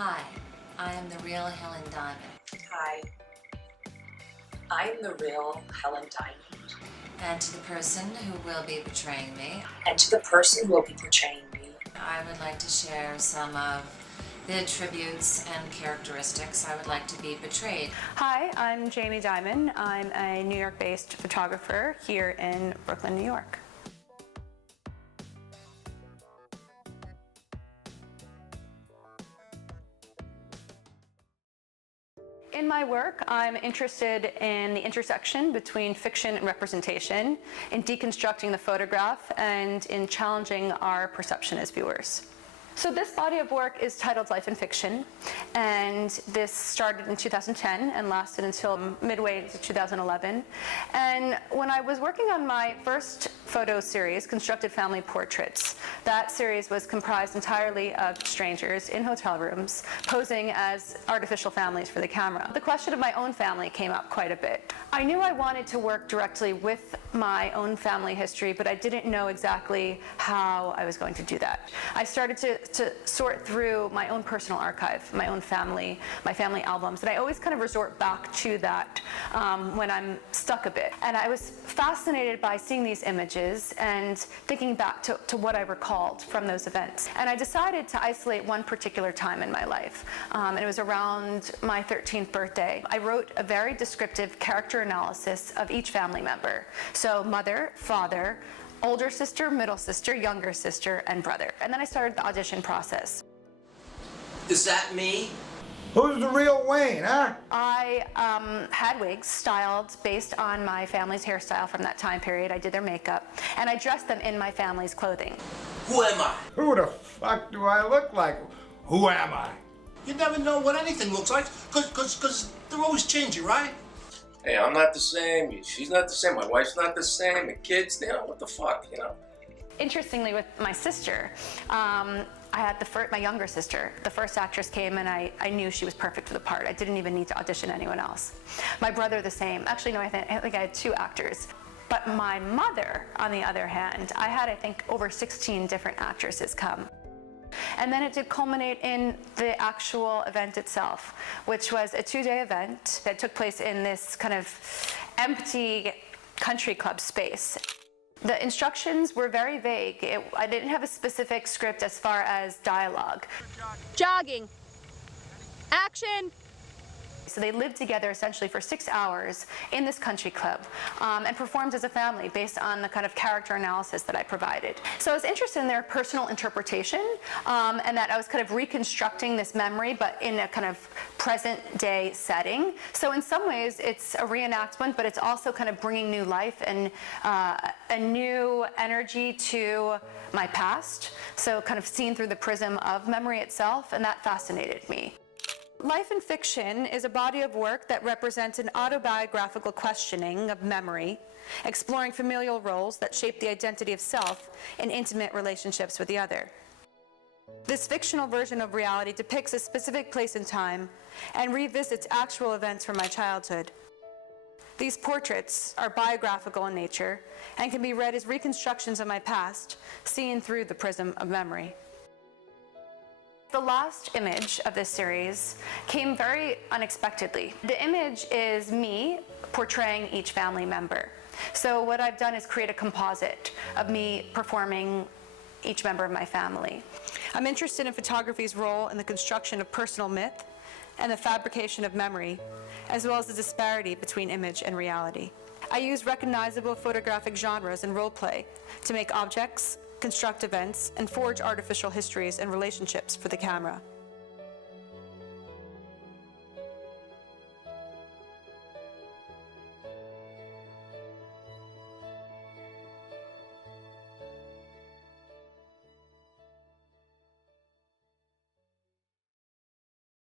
Hi, I am the real Helen Diamond. Hi, I'm the real Helen Diamond. And to the person who will be portraying me, And to the person who will be portraying me, I would like to share some of the attributes and characteristics I would like to be portrayed. Hi, I'm Jamie Dimon. I'm a New York-based photographer here in Brooklyn, New York. In my work, I'm interested in the intersection between fiction and representation, in deconstructing the photograph, and in challenging our perception as viewers. So this body of work is titled Life in Fiction, and this started in 2010 and lasted until midway into 2011. And when I was working on my first photo series, Constructed Family Portraits, that series was comprised entirely of strangers in hotel rooms posing as artificial families for the camera. The question of my own family came up quite a bit. I knew I wanted to work directly with my own family history, but I didn't know exactly how I was going to do that. I started to sort through my own personal archive, my own family, my family albums, and I always kind of resort back to that when I'm stuck a bit. And I was fascinated by seeing these images and thinking back to what I recalled from those events. And I decided to isolate one particular time in my life, and it was around my 13th birthday. I wrote a very descriptive character analysis of each family member. So mother, father, older sister, middle sister, younger sister, and brother. And then I started the audition process. Is that me? Who's the real Wayne, huh? I had wigs styled based on my family's hairstyle from that time period. I did their makeup, and I dressed them in my family's clothing. Who am I? Who the fuck do I look like? Who am I? You never know what anything looks like, cause they're always changing, right? Hey, I'm not the same, she's not the same, my wife's not the same, the kids, what the fuck, Interestingly, with my sister, I had my younger sister. The first actress came and I knew she was perfect for the part. I didn't even need to audition anyone else. My brother, the same. Actually, no, I think I had 2 actors. But my mother, on the other hand, I had, I think, over 16 different actresses come. And then it did culminate in the actual event itself, which was a 2-day event that took place in this kind of empty country club space. The instructions were very vague. I didn't have a specific script as far as dialogue. Jogging. Action. So they lived together essentially for 6 hours in this country club and performed as a family based on the kind of character analysis that I provided. So I was interested in their personal interpretation and that I was kind of reconstructing this memory but in a kind of present day setting. So in some ways it's a reenactment, but it's also kind of bringing new life and a new energy to my past. So kind of seen through the prism of memory itself, and that fascinated me. Life in Fiction is a body of work that represents an autobiographical questioning of memory, exploring familial roles that shape the identity of self in intimate relationships with the other. This fictional version of reality depicts a specific place and time and revisits actual events from my childhood. These portraits are biographical in nature and can be read as reconstructions of my past, seen through the prism of memory. The last image of this series came very unexpectedly. The image is me portraying each family member. So what I've done is create a composite of me performing each member of my family. I'm interested in photography's role in the construction of personal myth and the fabrication of memory, as well as the disparity between image and reality. I use recognizable photographic genres and role play to make objects, construct events, and forge artificial histories and relationships for the camera.